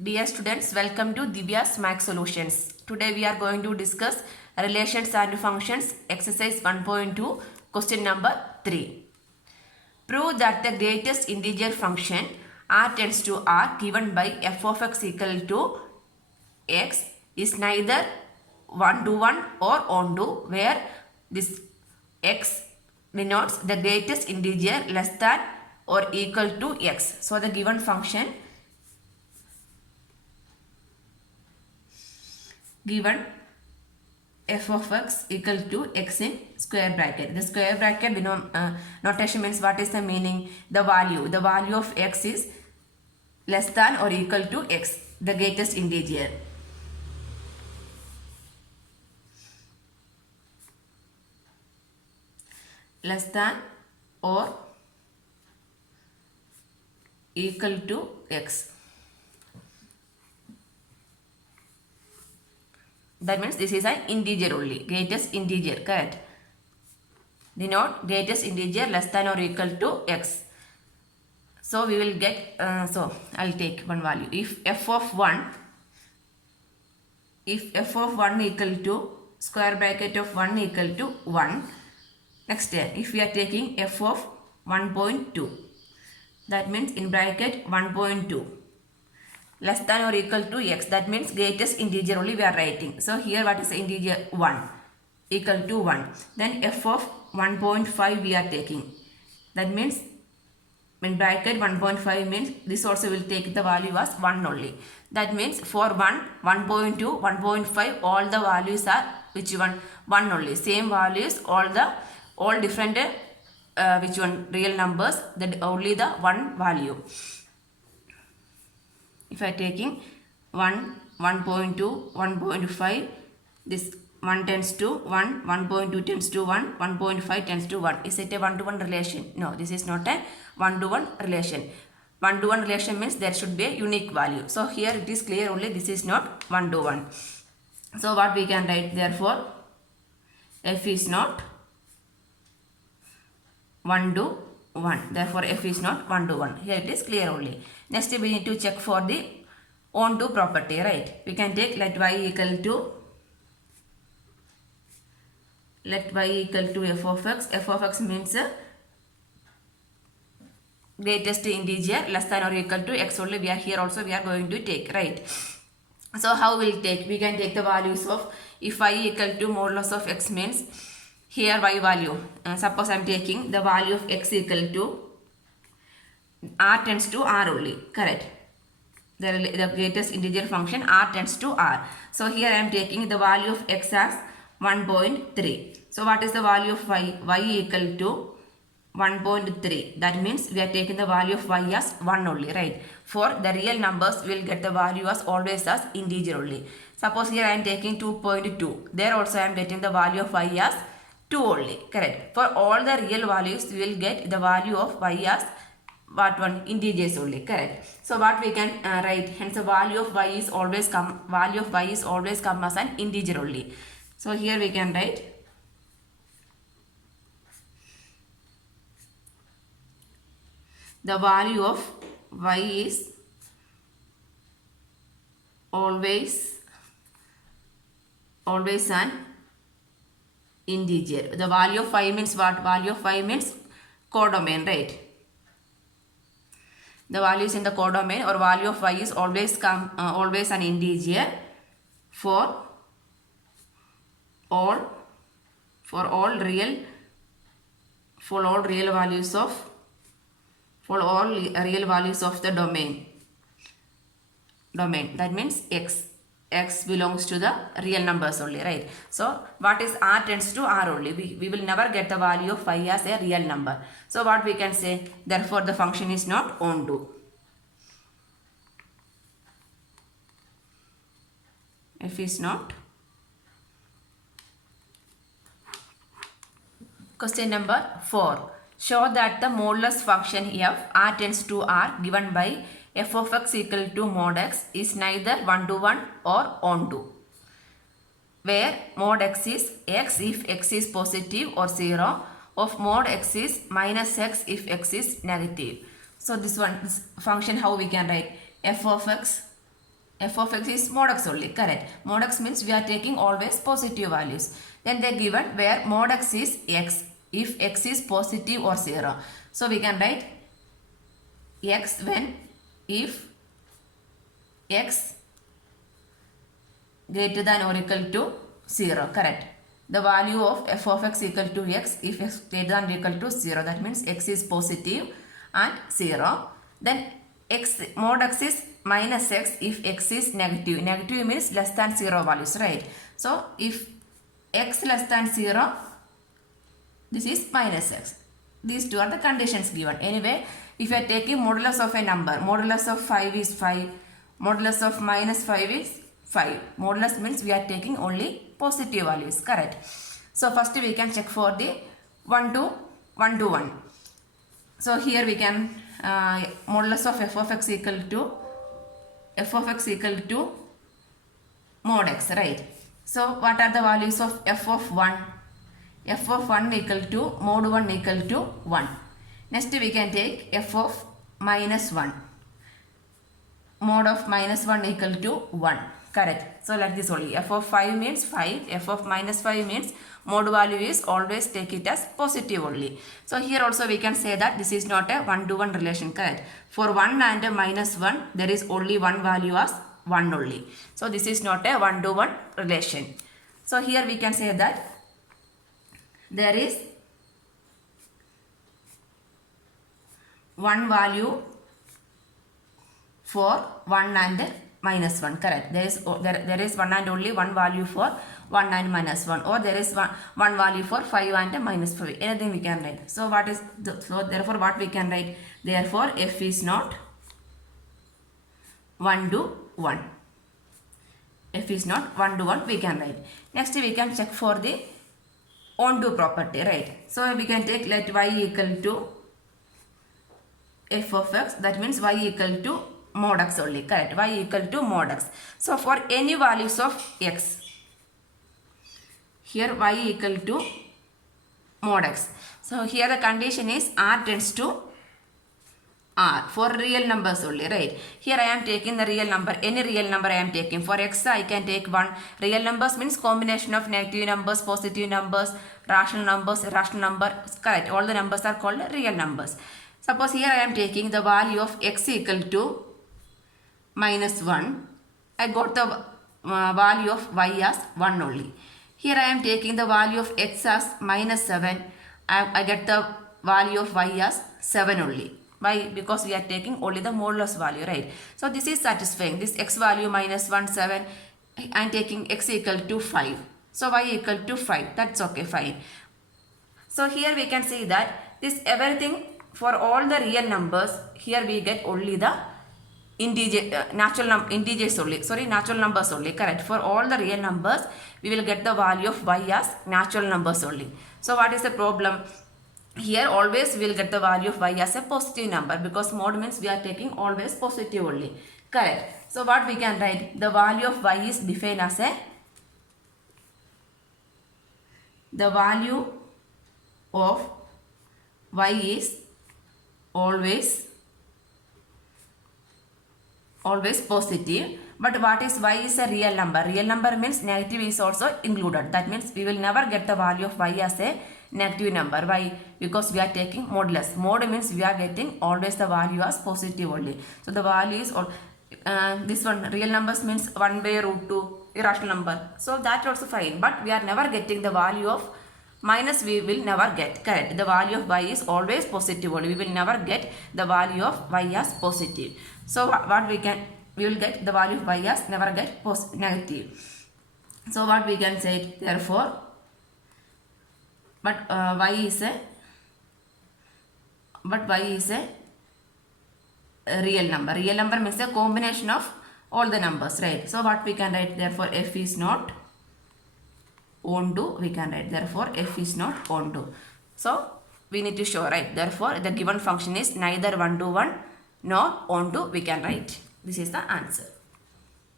Dear students, welcome to Divya's Max Solutions. Today we are going to discuss relations and functions, exercise 1.2, question number 3. Prove that the greatest integer function r tends to r given by f of x equal to x is neither 1 to 1 or on to, where this x denotes the greatest integer less than or equal to x. So the given function given f of x equal to x in square bracket. The square bracket notation means what is the meaning? The value of x is less than or equal to x, the greatest integer. Less than or equal to x. That means this is an integer only, greatest integer, correct? Denote greatest integer less than or equal to x. So we will get, so I'll take one value. If f of 1 equal to square bracket of 1 equal to 1. Next, if we are taking f of 1.2, that means in bracket 1.2 less than or equal to x, that means greatest integer only we are writing. So here what is the integer? 1 equal to 1. Then f of 1.5 we are taking, that means in bracket 1.5 means this also will take the value as 1 only. That means for 1, 1.2, 1.5 all the values are which one? 1 only. Same values, all different which one? Real numbers, that only the one value. If I taking 1, 1.2, 1.5, this 1 tends to 1, 1.2 tends to 1, 1.5 tends to 1. Is it a 1-to-1 relation? No, this is not a 1-to-1 relation. 1-to-1 relation means there should be a unique value. So here it is clear only this is not 1-to-1. So what we can write? Therefore, f is not 1-to-1. Therefore, f is not 1-to-1. Here it is clear only. Next, we need to check for the on-to property, right? We can take let y equal to f of x. F of x means greatest integer less than or equal to x only. We are here also we are going to take, right? So how will take? We can take the values of, if y equal to modulus of x means here y value. Suppose I am taking the value of x equal to r tends to r only, correct? The greatest integer function r tends to r. So here I am taking the value of x as 1.3. So what is the value of y? Y equal to 1.3. That means we are taking the value of y as 1 only, right? For the real numbers we will get the value as always as integer only. Suppose here I am taking 2.2. There also I am getting the value of y as 2 only, correct? For all the real values we will get the value of y as what one? Integers only, correct? So what we can write? Hence the value of y is always come as an integer only. So here we can write the value of y is always an integer. The value of y means what? Value of y means codomain, right? The value is in the codomain, or value of y is always an integer for all real values of the domain. That means x belongs to the real numbers only, right? So what is r tends to r only? We will never get the value of y as a real number. So what we can say? Therefore the function is not onto. F is not. Question number 4. Show that the modulus function f r tends to r given by f of x equal to mod x is neither 1-to-1 or onto, where mod x is x if x is positive or 0, of mod x is minus x if x is negative. So this function how we can write? F of x f of x is mod x only, correct. Mod x means we are taking always positive values. Then they given where mod x is x, if x is positive or 0. So we can write x when if x greater than or equal to 0, correct. The value of f of x equal to x if x greater than or equal to 0. That means x is positive and 0. Then x mod x is minus x if x is negative. Negative means less than 0 values, right? So if x less than 0, this is minus x. These two are the conditions given. Anyway, if you are taking modulus of a number, modulus of 5 is 5, modulus of minus 5 is 5. Modulus means we are taking only positive values, correct. So first we can check for the 1 to 1. So here we can modulus of f of x equal to mod x, right. So what are the values of f of 1? F of 1 equal to mod 1 equal to 1. Next we can take f of minus 1. Mod of minus 1 equal to 1. Correct. So like this only. F of 5 means 5. F of minus 5 means mod value is always take it as positive only. So here also we can say that this is not a 1-to-1 relation. Correct. For 1 and minus 1 there is only one value as 1 only. So this is not a 1-to-1 relation. So here we can say that there is one value for 1 and minus 1, correct. There is one and only one value for 1 and minus 1, or there is one value for 5 and minus 5. Anything we can write. So what is so therefore what we can write? Therefore f is not 1-to-1. F is not 1-to-1 we can write. Next we can check for the onto property, right. So we can take let y equal to f of x, that means y equal to mod x only, correct. Y equal to mod x. So for any values of x, here y equal to mod x. So here the condition is r tends to r for real numbers only, right. Here I am taking the real number, any real number I am taking. For x I can take 1. Real numbers means combination of negative numbers, positive numbers, rational numbers, irrational numbers, correct. All the numbers are called real numbers. Suppose here I am taking the value of x equal to minus 1. I got the value of y as 1 only. Here I am taking the value of x as minus 7. I get the value of y as 7 only. Why? Because we are taking only the modulus value, right. So this is satisfying. This x value minus 1, 7. I am taking x equal to 5. So y equal to 5. That's okay, fine. So here we can see that this everything for all the real numbers, here we get only the integer, natural numbers only, correct. For all the real numbers, we will get the value of y as natural numbers only. So what is the problem? Here always we will get the value of y as a positive number, because mod means we are taking always positive only, correct. So what we can write? The value of y is defined as the value of y is always positive. But what is y is a real number? Real number means negative is also included. That means we will never get the value of y as a negative number. Why? Because we are taking modulus. Mod means we are getting always the value as positive only. So the value is this one, real numbers means 1 by root 2, irrational number. So that also fine. But we are never getting the value of minus, we will never get, correct. The value of y is always positive only. We will never get the value of y as positive. So what we will get the value of y as never get negative. So what we can say, therefore, but y is a real number. Real number means a combination of all the numbers, right. So what we can write? Therefore f is not onto, we can write. Therefore f is not onto. So we need to show, right. Therefore the given function is neither 1-to-1 nor onto, we can write. This is the answer.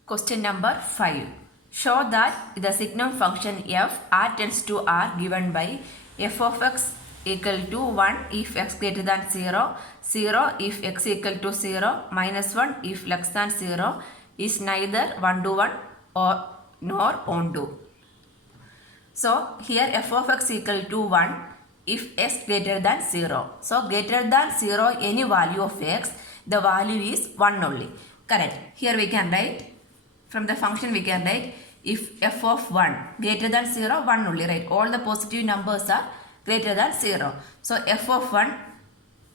Question number 5. Show that the Signum function f r tends to r given by f of x equal to 1 if x greater than 0, 0 if x equal to 0, minus 1 if less than 0, is neither 1 to 1 or nor on to. So here f of x equal to 1 if x greater than 0. So greater than 0 any value of x, the value is 1 only. Correct. Here we can write, from the function we can write, if f of 1 greater than 0, 1 only, right? All the positive numbers are greater than 0. So f of 1,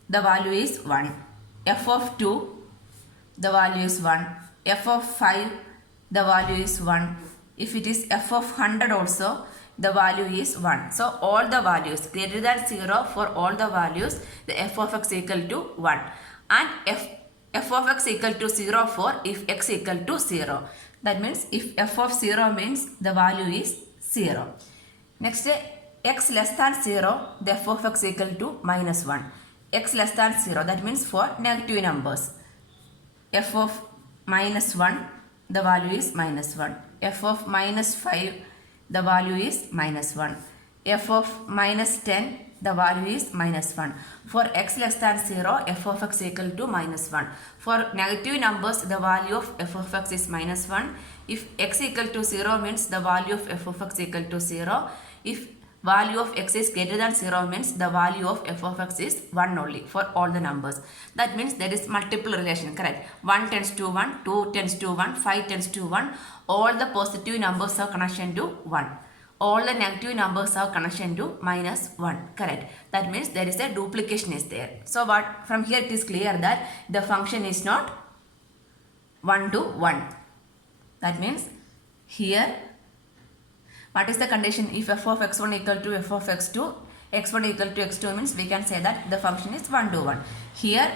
the value is 1. F of 2, the value is 1. F of 5, the value is 1. If it is f of 100 also, the value is 1. So all the values greater than 0, for all the values, the f of x equal to 1. And f of x equal to 0 for if x equal to 0. That means if f of 0 means the value is 0. Next, x less than 0, the f of x equal to minus 1. X less than 0, that means for negative numbers. F of minus 1, the value is minus 1. F of minus 5, the value is minus 1. F of minus 10, the value is minus 1. For x less than 0, f of x equal to minus 1. For negative numbers, the value of f of x is minus 1. If x equal to 0 means the value of f of x equal to 0. If value of x is greater than 0 means the value of f of x is 1 only for all the numbers. That means there is multiple relation, correct? 1 tends to 1, 2 tends to 1, 5 tends to 1. All the positive numbers have connection to 1. All the negative numbers have connection to minus 1, correct? That means there is a duplication is there. So what, from here it is clear that the function is not 1 to 1. That means here, what is the condition? If f of x1 equal to f of x2, x1 equal to x2 means we can say that the function is 1 to 1. Here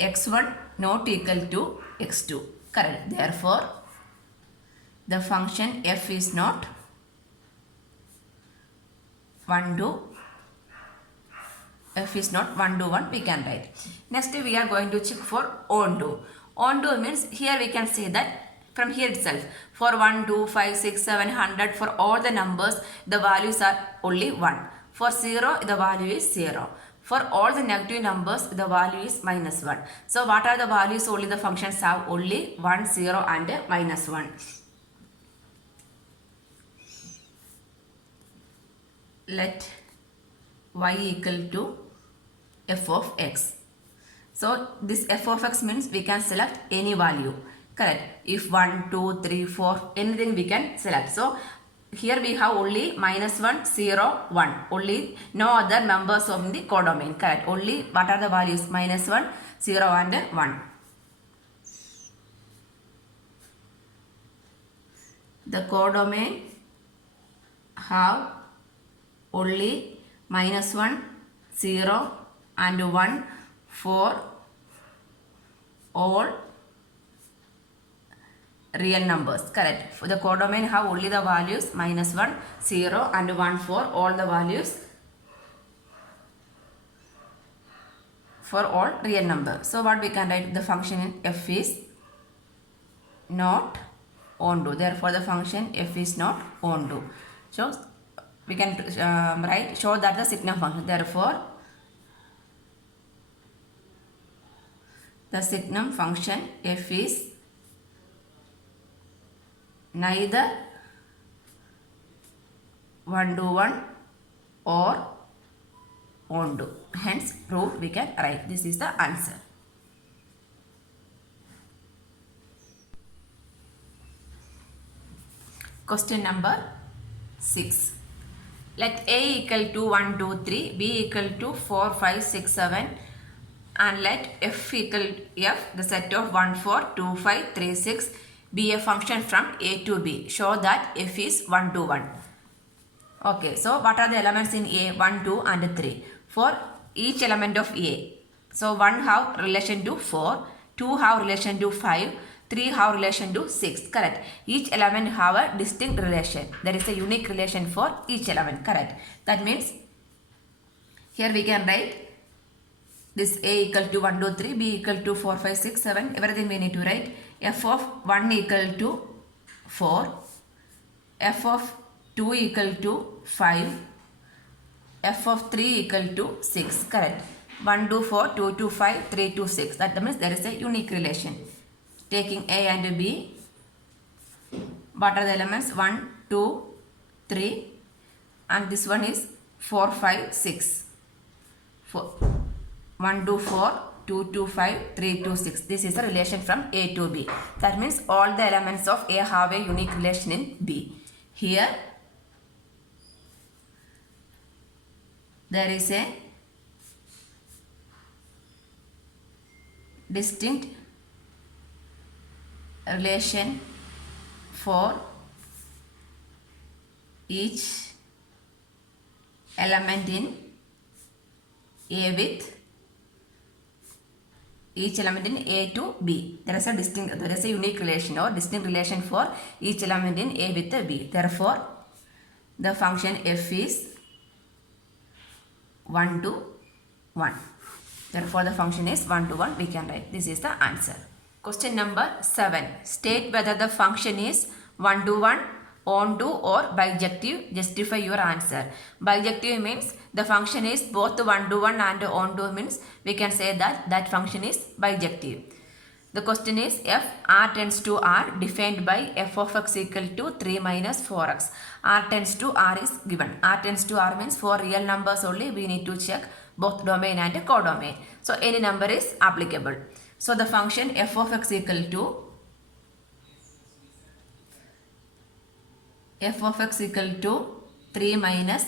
x1 not equal to x2, correct? Therefore, the function f is not 1 to 1, we can write. Next we are going to check for on to. On to means here we can say that from here itself, for 1, 2, 5, 6, 7, 100, for all the numbers, the values are only 1. For 0, the value is 0. For all the negative numbers, the value is minus 1. So what are the values? Only the functions have only 1, 0 and minus 1. Let y equal to f of x. So this f of x means we can select any value, correct? If 1, 2, 3, 4, anything we can select. So here we have only minus 1, 0, 1. Only no other numbers of the codomain, correct? Only what are the values? Minus 1, 0 and 1. The codomain have only minus 1, 0 and 1 for all real numbers, correct? For the codomain have only the values minus 1, 0 and 1 for all the values for all real numbers. So what we can write? The function in f is not on to. Therefore the function f is not on to. So we can write, show that the Signum function. Therefore the Signum function f is neither 1 to 1 or on to. Hence proved we can write. This is the answer. Question number 6. Let a equal to 1, 2, 3, b equal to 4, 5, 6, 7 and let f equal f, the set of 1, 4, 2, 5, 3, 6 be a function from a to b. Show that f is 1 to 1. Okay, so what are the elements in a? 1, 2 and 3. For each element of a, so 1 have relation to 4, 2 have relation to 5, 3 have relation to 6, correct? Each element have a distinct relation. There is a unique relation for each element, correct? That means here we can write this a equal to 1, 2, 3, b equal to 4, 5, 6, 7, everything we need to write. F of 1 equal to 4, f of 2 equal to 5, f of 3 equal to 6, correct? 1 to 4, 2 to 5, 3 to 6. That means there is a unique relation. taking A and B. What are the elements? 1, 2, 3, and this one is 4, 5, 6. 1, 2, 4, 2, 2, 5, 3, 2, 6. This is the relation from A to B. That means all the elements of A have a unique relation in B. Here, there is a distinct relation for each element in A with each element in A to B. There is a unique relation or distinct relation for each element in A with B. Therefore, the function f is 1 to 1. Therefore, the function is 1 to 1. We can write. This is the answer. Question number 7. State whether the function is 1 to 1, on to or bijective. Justify your answer. Bijective means the function is both 1 to 1 and on to means we can say that that function is bijective. The question is f r tends to r defined by f of x equal to 3 minus 4x. R tends to r is given. R tends to r means for real numbers only we need to check both domain and codomain. So any number is applicable. So the function f of x equal to 3 minus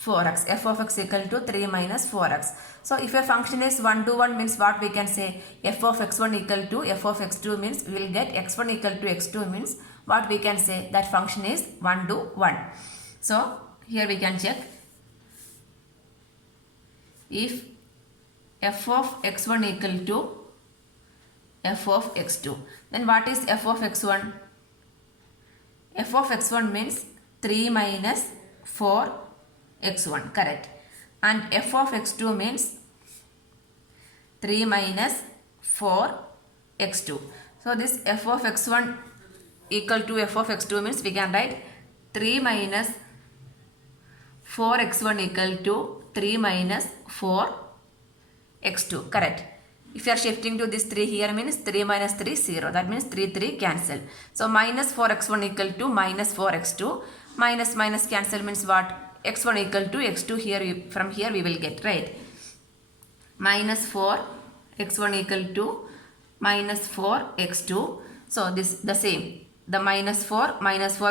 4x. F of x equal to 3 minus 4x. So if a function is 1 to 1 means what we can say? F of x1 equal to f of x2 means we will get x1 equal to x2 means what we can say? That function is 1 to 1. So here we can check. If f of x1 equal to f of x2, then what is f of x1? F of x1 means 3 minus 4 x1, correct. And f of x2 means 3 minus 4 x2. So this f of x1 equal to f of x2 means we can write 3 minus 4 x1 equal to 3 minus 4 x2, correct. If you are shifting to this 3 here means 3 minus 3 0. That means 3 cancel. So minus 4x1 equal to minus 4x2. Minus cancel means what? x1 equal to x2 here from here we will get, right? Minus 4 x1 equal to minus 4 x2. So this the same. The minus 4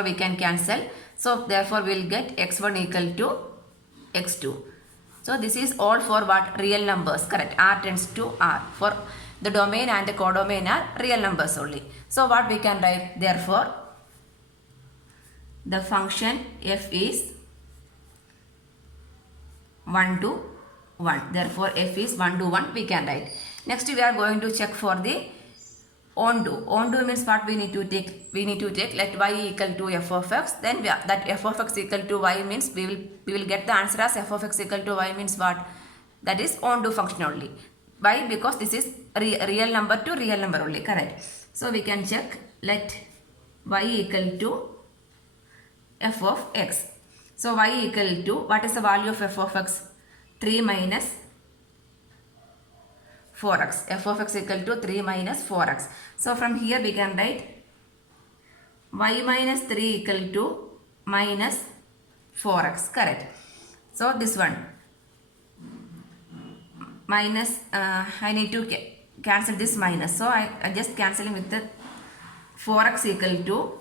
we can cancel. So therefore we will get x1 equal to x2. So this is all for what? Real numbers, correct. R tends to R. For the domain and the codomain are real numbers only. So what we can write? Therefore, the function f is 1 to 1. Therefore, f is 1 to 1 we can write. Next we are going to check for the on to. On to means what we need to take? We need to take let y equal to f of x. Then that f of x equal to y means we will get the answer as f of x equal to y means what? That is on to function only. Why? Because this is real number to real number only, correct. So we can check let y equal to f of x. So y equal to what is the value of f of x? 3 minus 4x. F of x equal to 3 minus 4x. So from here we can write y minus 3 equal to minus 4x, correct. So this one minus I need to cancel this minus. So I just cancelling with the 4x equal to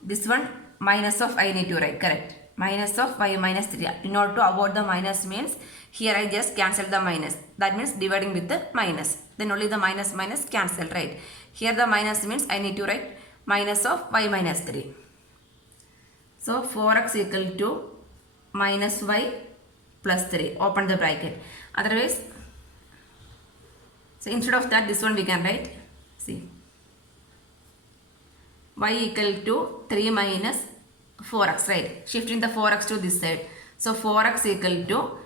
this one minus of I need to write, correct. Minus of y minus 3. In order to avoid the minus means here I just cancel the minus. That means dividing with the minus. Then only the minus cancel, right. Here the minus means I need to write minus of y minus 3. So 4x equal to minus y plus 3. Open the bracket. Otherwise, so instead of that this one we can write, see, y equal to 3 minus 4x, right. Shifting the 4x to this side. So 4x equal to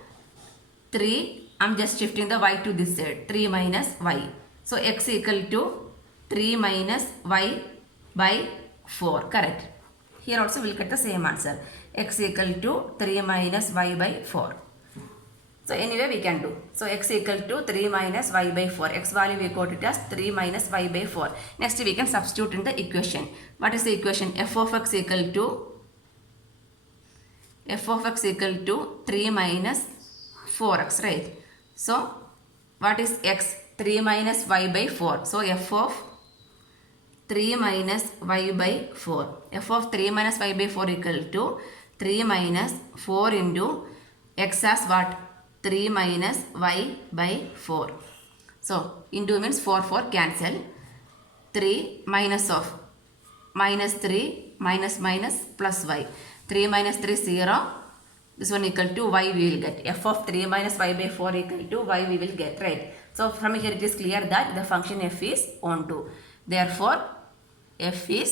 3. I'm just shifting the y to this side. 3 minus y. So x equal to 3 minus y by 4. Correct. Here also we'll get the same answer. X equal to 3 minus y by 4. So anyway we can do. So x equal to 3 minus y by 4. X value we got it as 3 minus y by 4. Next we can substitute in the equation. What is the equation? F of x equal to 3 minus 4x, right? So what is x? 3 minus y by 4. So f of 3 minus y by 4. F of 3 minus y by 4 equal to 3 minus 4 into x as what? 3 minus y by 4. So into means 4 cancel. 3 minus of minus 3 minus plus y. 3 minus 3 0. This one equal to y we will get. F of 3 minus y by 4 equal to y we will get, right? So from here it is clear that the function f is onto. Therefore f is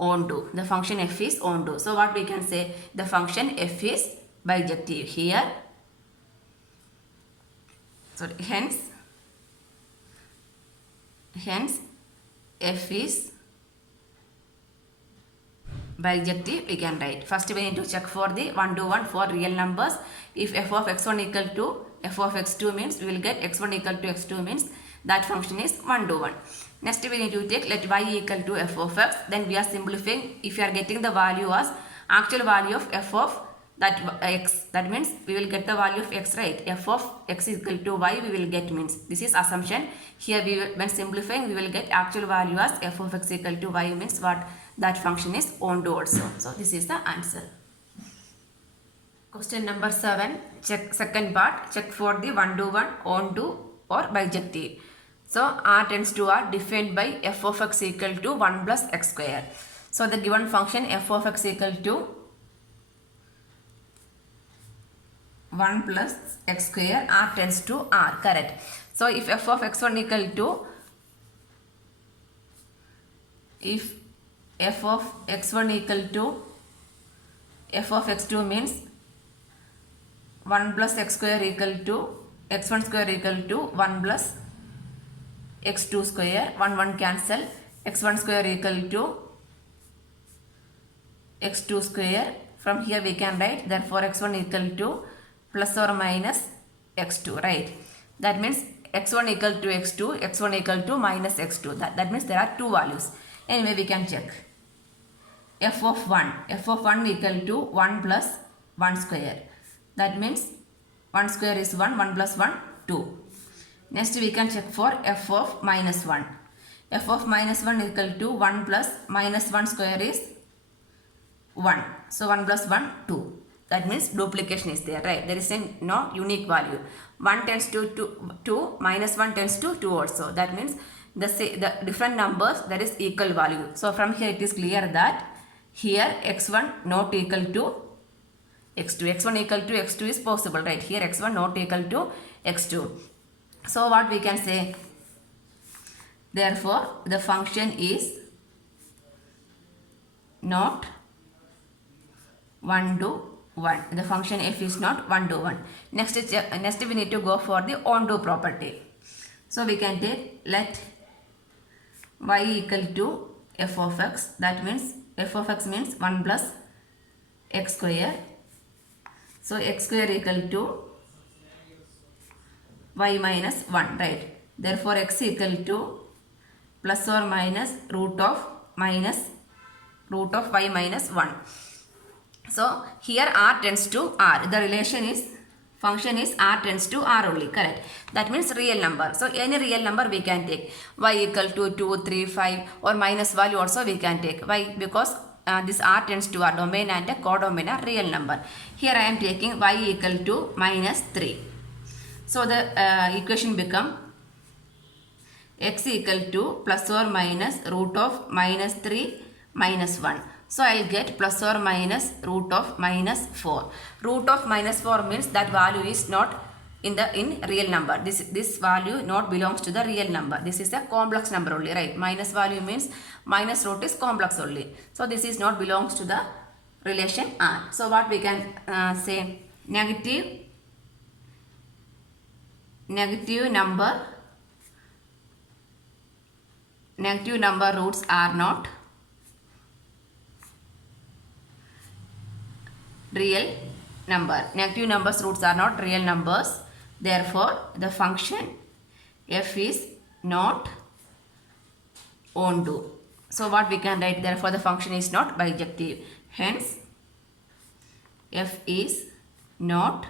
onto. The function f is onto. So what we can say? The function f is bijective here. So hence f is bijective we can write. First we need to check for the 1-to-1 for real numbers. If f of x1 equal to f of x2 means we will get x1 equal to x2 means that function is 1-to-1. Next we need to take let y equal to f of x. Then we are simplifying. If you are getting the value as actual value of f of that x, that means we will get the value of x, right? F of x equal to y we will get means this is assumption. Here we will, when simplifying we will get actual value as f of x equal to y means what? That function is onto also. So this is the answer. Question number 7. Check second part. Check for the 1-to-1 onto or bijective. So r tends to r defined by f of x equal to 1 plus x square. So the given function f of x equal to 1 plus x square, r tends to r, correct. So if f of x1 equal to, if f of x1 equal to f of x2 means 1 plus x square equal to x1 square equal to 1 plus x2 square, 1 cancel, x1 square equal to x2 square. From here we can write therefore x1 equal to plus or minus x2, right? That means x1 equal to x2, x1 equal to minus x2. That means there are two values. Anyway we can check. F of 1 equal to 1 plus 1 square. That means 1 square is 1, 1 plus 1, 2. Next we can check for f of minus 1. F of minus 1 equal to 1 plus minus 1 square is 1. So 1 plus 1, 2. That means duplication is there, right? There is no unique value. 1 tends to 2, minus 1 tends to 2 also. That means the different numbers there is equal value. So from here it is clear that here x1 not equal to x2. x1 equal to x2 is possible, right? Here x1 not equal to x2. So what we can say? Therefore the function is not 1-to-1. The function f is not 1-to-1. Next we need to go for the onto property. So we can take let y equal to f of x. That means f of x means 1 plus x square. So x square equal to y minus 1, right? Therefore x equal to plus or minus root of y minus 1. So here r tends to r. The relation is function is r tends to r only, correct? That means real number. So any real number we can take. Y equal to 2, 3, 5 or minus value also we can take. Why? Because this r tends to r, domain and a codomain are real number. Here I am taking y equal to minus 3. So the equation become x equal to plus or minus root of minus 3 minus 1. So I will get plus or minus root of minus 4. Root of minus 4 means that value is not in real number. This value not belongs to the real number. This is a complex number only, right? Minus value means minus root is complex only. So this is not belongs to the relation r. So what we can say? Negative number roots are not real number. Negative numbers roots are not real numbers. Therefore, the function f is not onto. So what we can write? Therefore, the function is not bijective. Hence, f is not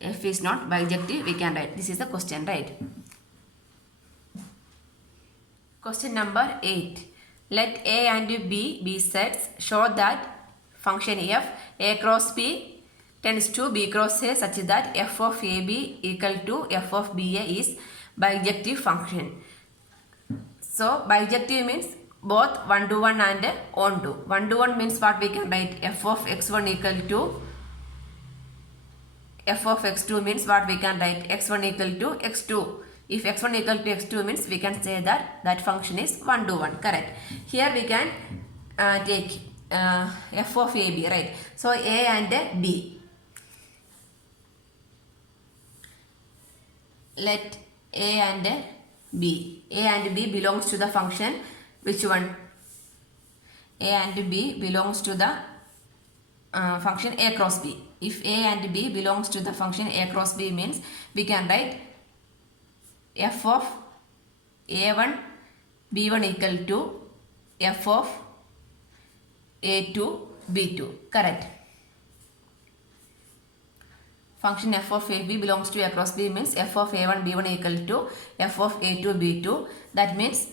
bijective. We can write. This is the question, right? Question number 8. Let A and B be sets. Show that function f A cross B tends to B cross A such that f of AB equal to f of BA is bijective function. So bijective means both 1 to 1 and on to. 1 to 1 means what we can write? F of x1 equal to f of x2 means what we can write? X1 equal to x2. If x1 equal to x2 means we can say that function is 1 to 1. Correct. Here we can take f of AB, right? So A and B. Let A and B belongs to the function. Which one? A and B belongs to the function A cross B. If A and B belongs to the function A cross B means we can write f of A1 B1 equal to f of A2 B2. Correct. Function f of AB belongs to A cross B means f of A1 B1 equal to f of A2 B2. That means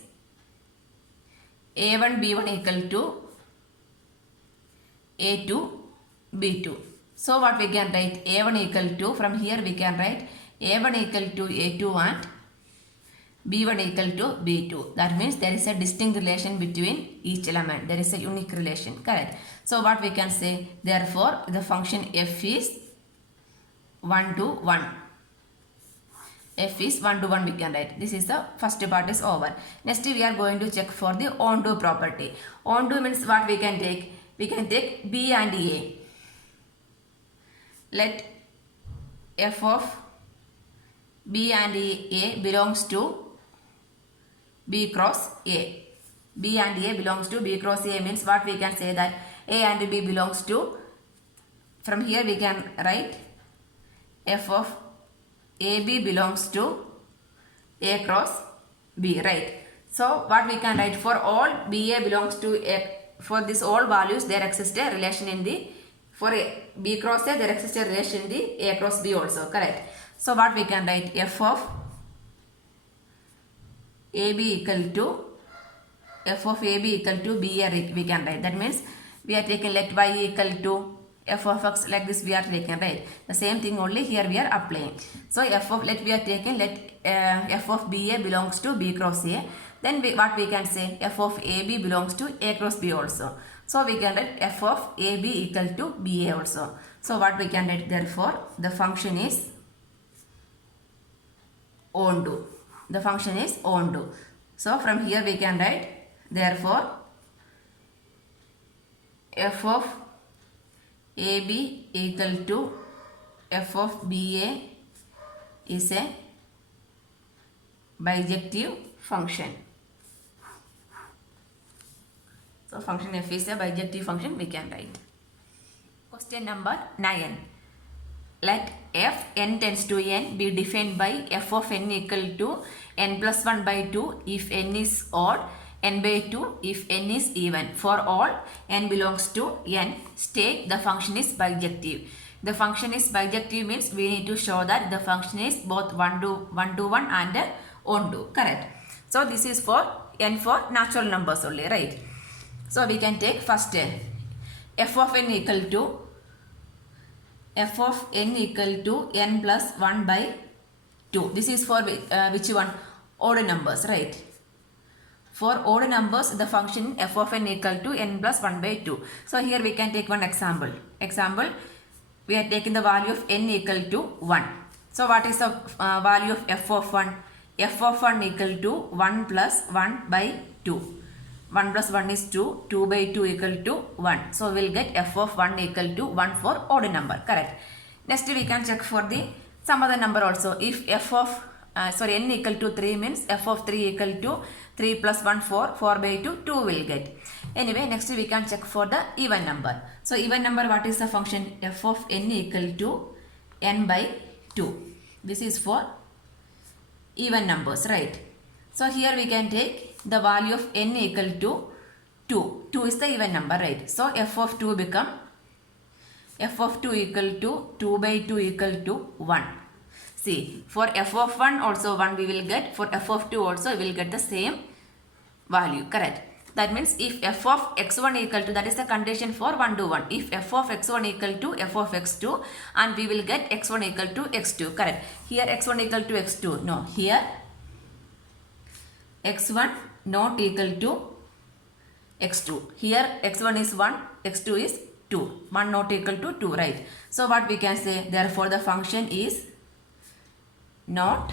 A1 B1 equal to A2 B2. So what we can write? A1 equal to, from here we can write A1 equal to A2 and B1 equal to B2. That means there is a distinct relation between each element. There is a unique relation. Correct. So what we can say? Therefore, the function f is 1 to 1. F is 1 to 1 we can write. This is the first part is over. Next we are going to check for the onto property. Onto means what we can take? We can take B and A. Let f of B and A belongs to B cross A. B and A belongs to B cross A means what we can say that A and B belongs to, from here we can write f of AB belongs to A cross B, right? So what we can write? For all BA belongs to A, for this all values there exists a relation in the, for A, B cross A there exists a relation in the A cross B also. Correct. So what we can write? F of AB equal to f of AB equal to BA we can write. That means we are taking let y equal to f of x, like this we are taking, right? The same thing only here we are applying. So f of, let we are taking let f of BA belongs to B cross A. Then what we can say? F of AB belongs to A cross B also. So we can write f of AB equal to BA also. So what we can write? Therefore the function is onto. The function is onto. So from here we can write therefore f of AB equal to f of BA is a bijective function. So function f is a bijective function we can write. Question number 9. Let f n tends to n be defined by f of n equal to n plus 1 by 2 if n is odd, n by 2 if n is even. For all n belongs to n, state the function is bijective. The function is bijective means we need to show that the function is both 1 to 1 and onto. Correct. So this is for n for natural numbers only, right? So we can take first f of n equal to n plus 1 by 2. This is for which one? Odd numbers, right? For odd numbers, the function f of n equal to n plus 1 by 2. So here we can take one example. We are taking the value of n equal to 1. So what is the value of f of 1? F of 1 equal to 1 plus 1 by 2. 1 plus 1 is 2. 2 by 2 equal to 1. So we will get f of 1 equal to 1 for odd number. Correct. Next we can check for the some other number also. If f of n equal to 3 means f of 3 equal to 3 plus 1 4. 4 by 2 2 will get. Anyway, next we can check for the even number. So even number, what is the function? F of n equal to n by 2. This is for even numbers, right? So here we can take the value of n equal to 2. 2 is the even number, right? So f of 2 become f of 2 equal to 2 by 2 equal to 1. See, for f of 1 also 1 we will get. For f of 2 also we will get the same value, correct? That means if f of x1 equal to, that is the condition for 1 to 1. If f of x1 equal to f of x2, and we will get x1 equal to x2, correct? Here x1 equal to x2, no. Here x1 not equal to x2. Here x1 is 1, x2 is 2. 1 not equal to 2, right? So what we can say? Therefore the function is not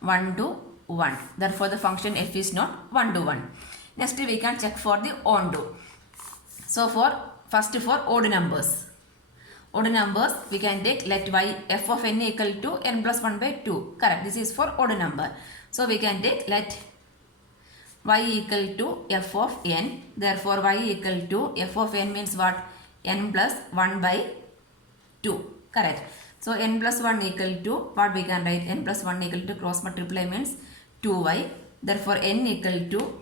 1 to 1. Therefore the function f is not 1 to 1. Next we can check for the onto. So first for odd numbers. Odd numbers we can take, let y f of n equal to n plus 1 by 2. Correct. This is for odd number. So we can take, let y equal to f of n. Therefore y equal to f of n means what? N plus 1 by 2. Correct. So n plus 1 equal to, what we can write? N plus 1 equal to cross multiply means 2y. Therefore n equal to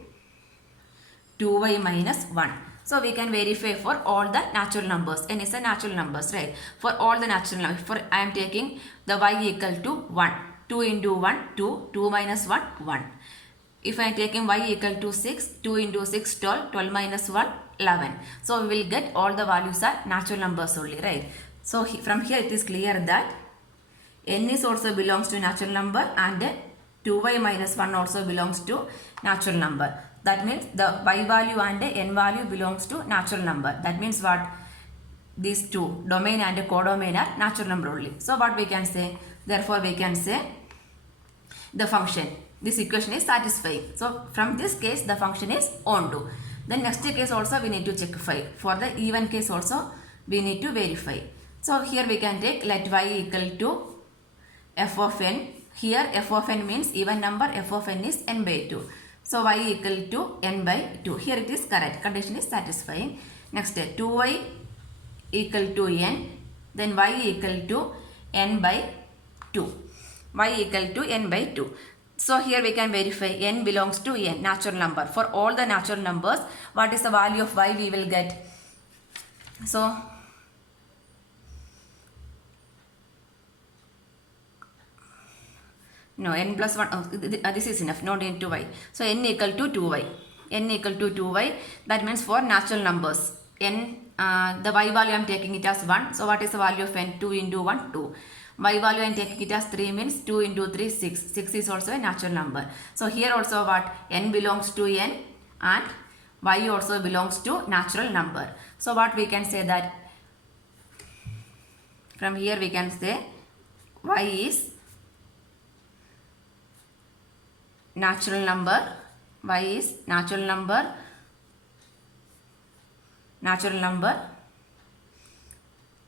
2y minus 1. So we can verify for all the natural numbers. N is the natural numbers, right? For all the natural numbers, for I am taking the y equal to 1. 2 into 1, 2. 2 minus 1, 1. If I am taking y equal to 6, 2 into 6, 12. 12 minus 1, 11. So we will get all the values are natural numbers only, right? So from here it is clear that n is also belongs to natural number, and 2y minus 1 also belongs to natural number. That means the y value and n value belongs to natural number. That means what? These two, domain and codomain, are natural number only. So what we can say? Therefore we can say the function, this equation is satisfying. So from this case the function is onto. Then next case also we need to check. For the even case also we need to verify. So here we can take, let y equal to f of n. Here f of n means even number, f of n is n by 2. So y equal to n by 2. Here it is correct. Condition is satisfying. Next 2y equal to n. Then y equal to n by 2. Y equal to n by 2. So here we can verify n belongs to n, natural number. For all the natural numbers, what is the value of y we will get? So no, n plus 1, this is enough, not into y. So n equal to 2y. N equal to 2y. That means for natural numbers, n, the y value I am taking it as 1. So what is the value of n? 2 into 1, 2. Y value I am taking it as 3 means 2 into 3, 6. 6 is also a natural number. So here also what? N belongs to n and y also belongs to natural number. So what we can say that, from here we can say y is natural number, y is natural number,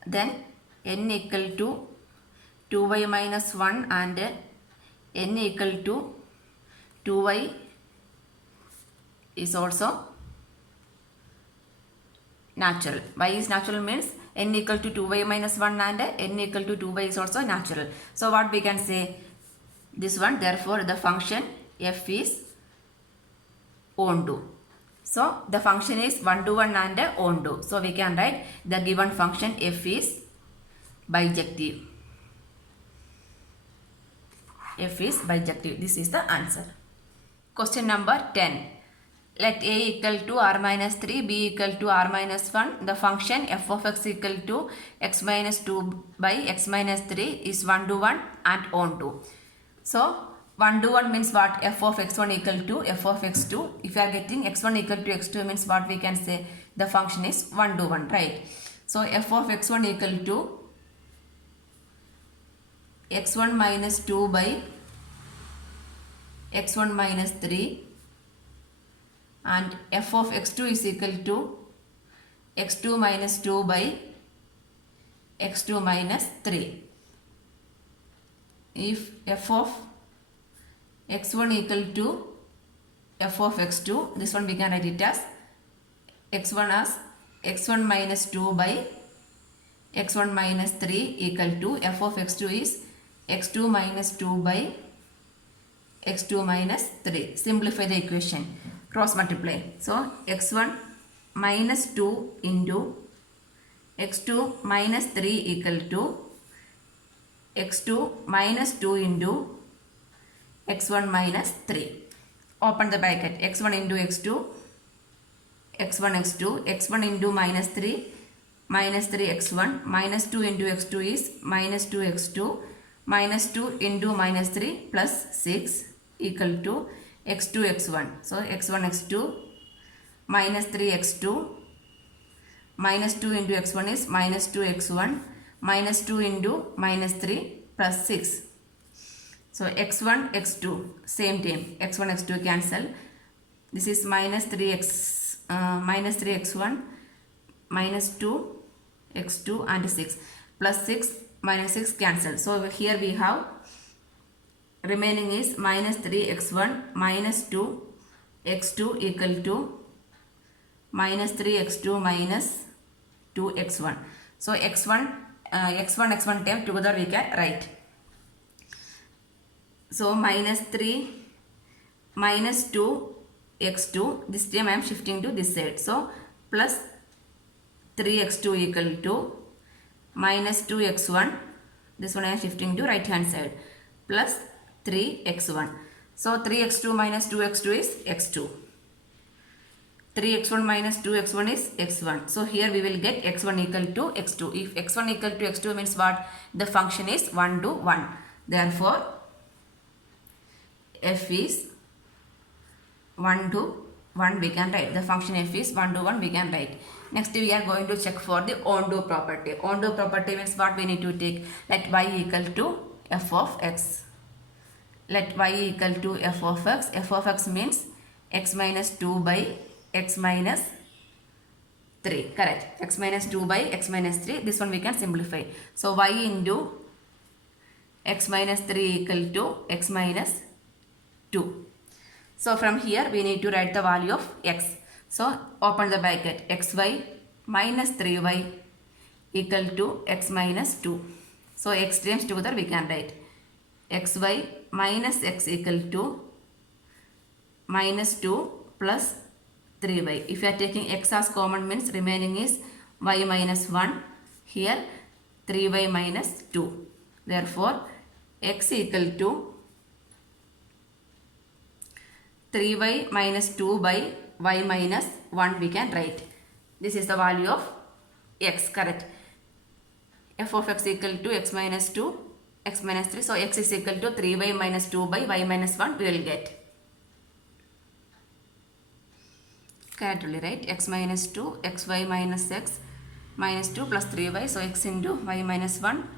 then n equal to 2y minus 1 and n equal to 2y is also natural. Y is natural means n equal to 2y minus 1 and n equal to 2y is also natural. So what we can say? This one, therefore the function f is onto. So the function is 1 to 1 and onto. So we can write the given function f is bijective. F is bijective. This is the answer. Question number 10. Let a equal to r minus 3, b equal to r minus 1. The function f of x equal to x minus 2 by x minus 3 is 1 to 1 and onto. So 1 to 1 means what? F of x1 equal to f of x2. If you are getting x1 equal to x2 means what we can say? The function is 1 to 1, right? So f of x1 equal to x1 minus 2 by x1 minus 3, and f of x2 is equal to x2 minus 2 by x2 minus 3. If f of x1 equal to f of x2, this one we can write it as x1 as x1 minus 2 by x1 minus 3 equal to f of x2 is x2 minus 2 by x2 minus 3. Simplify the equation. Cross multiply. So x1 minus 2 into x2 minus 3 equal to x2 minus 2 into x1 minus 3. Open the bracket. x1 into x2, x1 x2, x1 into minus 3 x1, minus 2 into x2 is minus 2 x2, minus 2 into minus 3 plus 6 equal to x2 x1. So x1 x2 minus 3 x2, minus 2 into x1 is minus 2 x1, minus 2 into minus 3 plus 6. So x1 x2 same thing, x1 x2 cancel. This is minus 3x1 minus 2 x2 and 6 plus 6 minus 6 cancel. So here we have remaining is minus 3x1 minus 2 x2 equal to minus 3x2 minus 2x1. So x1 term together we can write. So minus 3 minus 2 x2, this term I am shifting to this side. So plus 3x2 equal to minus 2x1, this one I am shifting to right hand side, plus 3x1. So 3x2 minus 2x2 is x2. 3x1 minus 2x1 is x1. So here we will get x1 equal to x2. If x1 equal to x2 means what? The function is 1 to 1. Therefore, f is 1 to 1 we can write. The function f is 1 to 1 we can write. Next we are going to check for the onto property. Onto property means what we need to take? Let y equal to f of x. Let y equal to f of x. F of x means x minus 2 by x minus 3. Correct. X minus 2 by x minus 3. This one we can simplify. So y into x minus 3 equal to x minus 2. So from here we need to write the value of x. So open the bracket. Xy minus 3y equal to x minus 2. So x terms together we can write xy minus x equal to minus 2 plus 3y. If you are taking x as common means remaining is y minus 1. Here 3y minus 2. Therefore x equal to 3y minus 2 by y minus 1 we can write. This is the value of x. Correct. F of x equal to x minus 2, x minus 3. So x is equal to 3y minus 2 by y minus 1 we will get. Correctly, right? X minus 2, xy minus x minus 2 plus 3y. So x into y minus 1,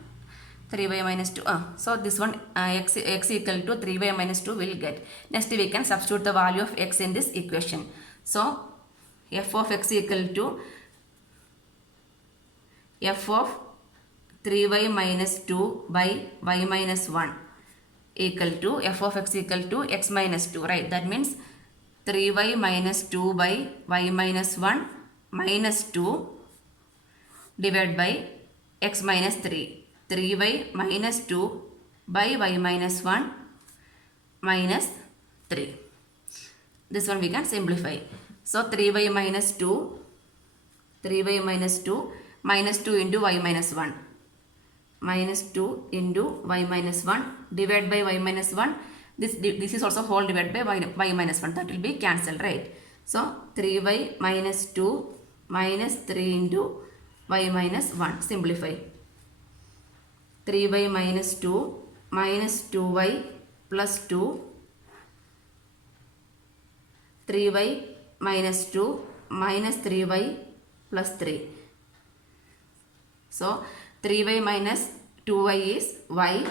3y minus 2. So this one x equal to 3y minus 2 will get. Next we can substitute the value of x in this equation. So f of x equal to f of 3y minus 2 by y minus 1 equal to f of x equal to x minus 2, right? That means 3y minus 2 by y minus 1 minus 2 divided by x minus 3. 3y minus 2 by y minus 1 minus 3. This one we can simplify. So 3y minus 2 minus 2 into y minus 1 minus 2 into y minus 1 divided by y minus 1. This is also whole divided by y minus 1. That will be cancelled, right? So 3y minus 2 minus 3 into y minus 1. Simplify. 3y minus 2 minus 2y plus 2. 3y minus 2 minus 3y plus 3. So 3y minus 2y is y.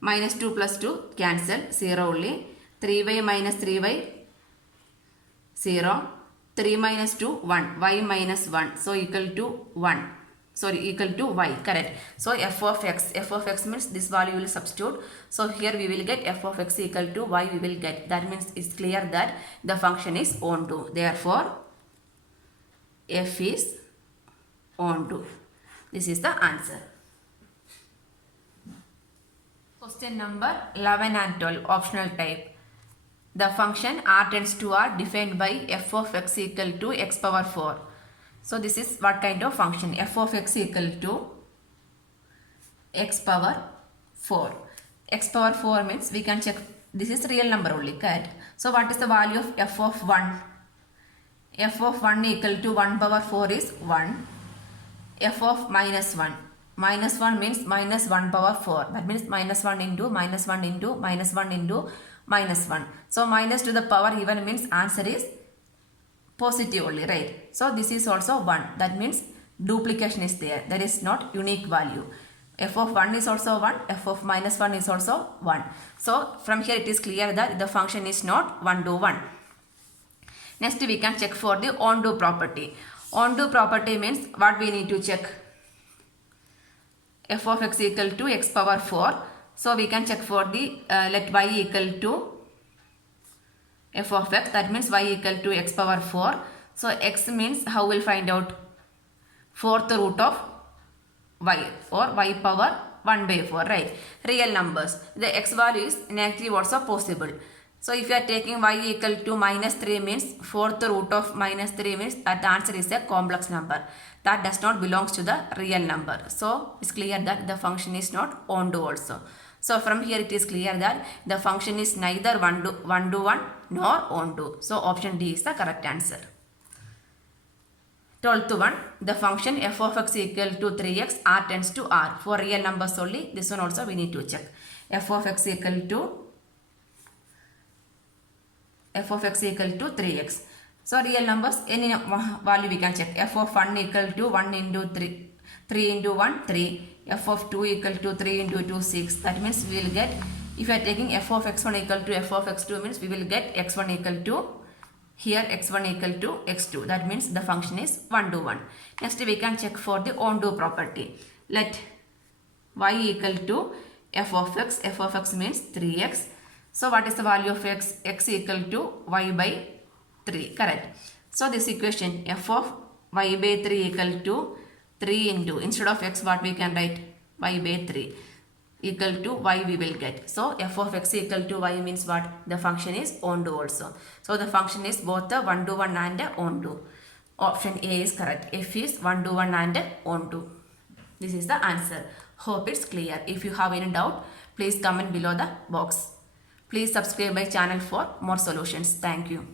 Minus 2 plus 2 cancel, 0 only. 3y minus 3y 0. 3 minus 2 1. Y minus 1. So equal to 1. equal to y, correct. So f of x means this value will substitute. So here we will get f of x equal to y we will get. That means it's clear that the function is onto. Therefore, f is onto. This is the answer. Question number 11 and 12, optional type. The function r tends to r defined by f of x equal to x power 4. So this is what kind of function? F of x equal to x power 4. X power 4 means we can check this is real number only, correct? So what is the value of f of 1? F of 1 equal to 1 power 4 is 1. F of minus 1. Minus 1 means minus 1 power 4. That means minus 1 into minus 1 into minus 1 into minus 1. So minus to the power even means answer is positive only, right? So this is also 1. That means duplication is there. There is not unique value. F of 1 is also 1. F of minus 1 is also 1. So from here it is clear that the function is not 1 to 1. Next we can check for the onto property. Onto property means what we need to check? F of x equal to x power 4. So we can check for the let y equal to f of x. That means y equal to x power 4. So x means how we'll find out? Fourth root of y or y power 1 by 4, right? Real numbers. The x value is negative also possible. So if you are taking y equal to minus 3 means fourth root of minus 3 means that the answer is a complex number. That does not belongs to the real number. So it's clear that the function is not onto also. So from here it is clear that the function is neither 1 to 1 nor onto. So option D is the correct answer. 12th one, the function f of x equal to 3x r tends to r. For real numbers only, this one also we need to check. F of x equal to 3x. So real numbers, any value we can check. F of 1 equal to 1 into 3. 3 into 1, 3. F of 2 equal to 3 into 2, 6. That means we will get, if you are taking f of x1 equal to f of x2 means we will get x1 equal to, here x1 equal to x2. That means the function is 1 to 1. Next we can check for the onto property. Let y equal to f of x. F of x means 3x. So what is the value of x? X equal to y by 3, correct. So this equation f of y by 3 equal to 3 into, instead of x what we can write? Y by 3 equal to y we will get. So f of x equal to y means what? The function is onto also. So the function is both the 1 to 1 and onto. Option A is correct. F is 1 to 1 and onto. This is the answer. Hope it's clear. If you have any doubt, please comment below the box. Please subscribe my channel for more solutions. Thank you.